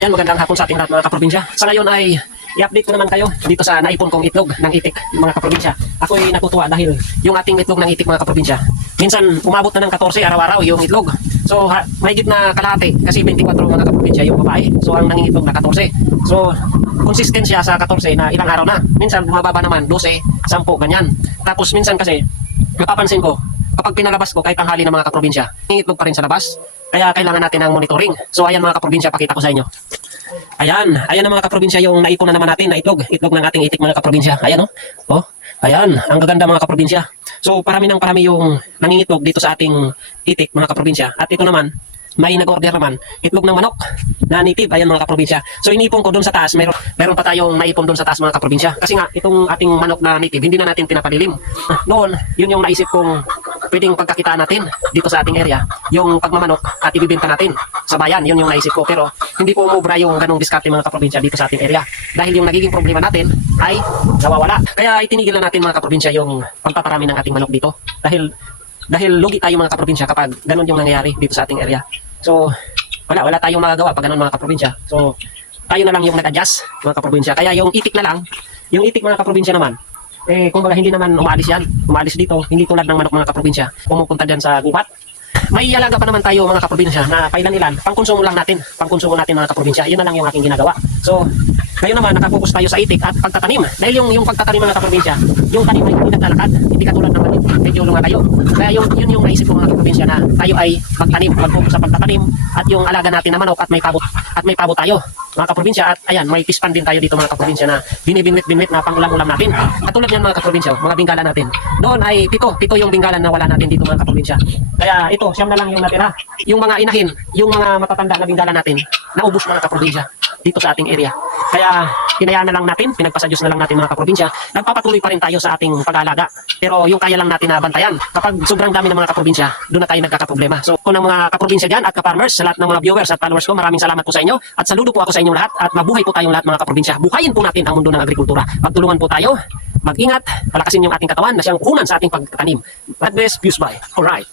Yan, magandang hapon sa ating lahat mga kaprobinsya. Sa ngayon ay i-update ko naman kayo dito sa naipon kong itlog ng itik mga kaprobinsya. Ako'y natutuwa dahil yung ating itlog ng itik mga kaprobinsya, minsan umabot na ng 14 araw-araw yung itlog. So mahigit na kalahati kasi 24 mga kaprobinsya yung babae. So ang nangingitlog na 14. So consistent siya sa 14 na ilang araw na. Minsan bumababa naman 12, 10 ganyan. Tapos minsan kasi napapansin ko kapag pinalabas ko kahit tanghali ng mga kaprobinsya, nangingitlog pa rin sa labas. Kaya kailangan natin ng monitoring. So ayan mga kaprobinsya, pakita ko sa inyo. Ayan ang mga kaprobinsya yung naipon na naman natin na itlog ng ating itik mga kaprobinsya. Ayan oh. Ayan, ang gaganda mga kaprobinsya. So parami yung nangingitlog dito sa ating itik mga kaprobinsya. At ito naman, may nag-order naman itlog ng manok na native. Ayan mga kaprobinsya. So inipon ko doon sa taas, meron pa tayong naipon doon sa taas mga kaprobinsya. Kasi nga itong ating manok na native hindi na natin pinapalilim. Noon, yun yung naisip kong pwedeng pagkakitaan natin dito sa ating area, yung pagmamanok at ibibenta natin sa bayan. Yun yung naisip ko, pero hindi po umubra yung ganong diskarte mga kaprobinsya dito sa ating area dahil yung nagiging problema natin ay nawawala. Kaya itinigil na natin mga kaprobinsya yung pagpaparami ng ating manok dito dahil lugi tayo mga kaprobinsya kapag ganon yung nangyayari dito sa ating area. So wala tayong magagawa pag ganon mga kaprobinsya. So tayo na lang yung nag-adjust mga kaprobinsya. Kaya yung itik na lang, yung itik mga kaprobinsya naman, kumbaga hindi naman umalis dito, hindi tulad ng manok mga kaprobinsya, pumupunta dyan sa gubat. May alaga pa naman tayo mga kaprobinsya na pailan-ilan, pangkonsumo natin mga kaprobinsya. Yun na lang yung aking ginagawa. So ngayon naman nakapokus tayo sa itik at pagtatanim. Dahil yung pagtatanim mga kaprobinsya, yung tanim ay hindi naglalakad, hindi katulad ng medyo lunga tayo. Kaya yun yung naisip ko mga kaprobinsya na tayo ay magtanim, mag-focus sa pagtatanim at yung alaga natin na manok at may pabot tayo mga kaprobinsya. At ayan, may pispan din tayo dito mga kaprobinsya na binibinwit na pangulam-ulam natin. Katulad yan mga kaprobinsya, mga binggalan natin. Doon ay pito yung binggalan na wala natin dito mga kaprobinsya. Kaya ito, siyam na lang yung natira. Yung mga inahin, yung mga matatanda na binggalan natin, naubos mga kaprobinsya dito sa ating area. Kaya hinayaan na lang natin, pinagpasadyos na lang natin mga kaprobinsya. Nagpapatuloy pa rin tayo sa ating pag-aalaga. Pero yung kaya lang natin na bantayan. Kapag sobrang dami ng mga kaprobinsya, doon na tayo nagkakaproblema. So kung ng mga kaprobinsya dyan at ka-farmers, sa lahat ng mga viewers at followers ko, maraming salamat po sa inyo. At saludo po ako sa inyong lahat at mabuhay po tayong lahat mga kaprobinsya. Buhayin po natin ang mundo ng agrikultura. Magtulungan po tayo, mag-ingat, palakasin yung ating katawan na siyang unan sa ating pagtanim. God bless, peace, bye. Alright.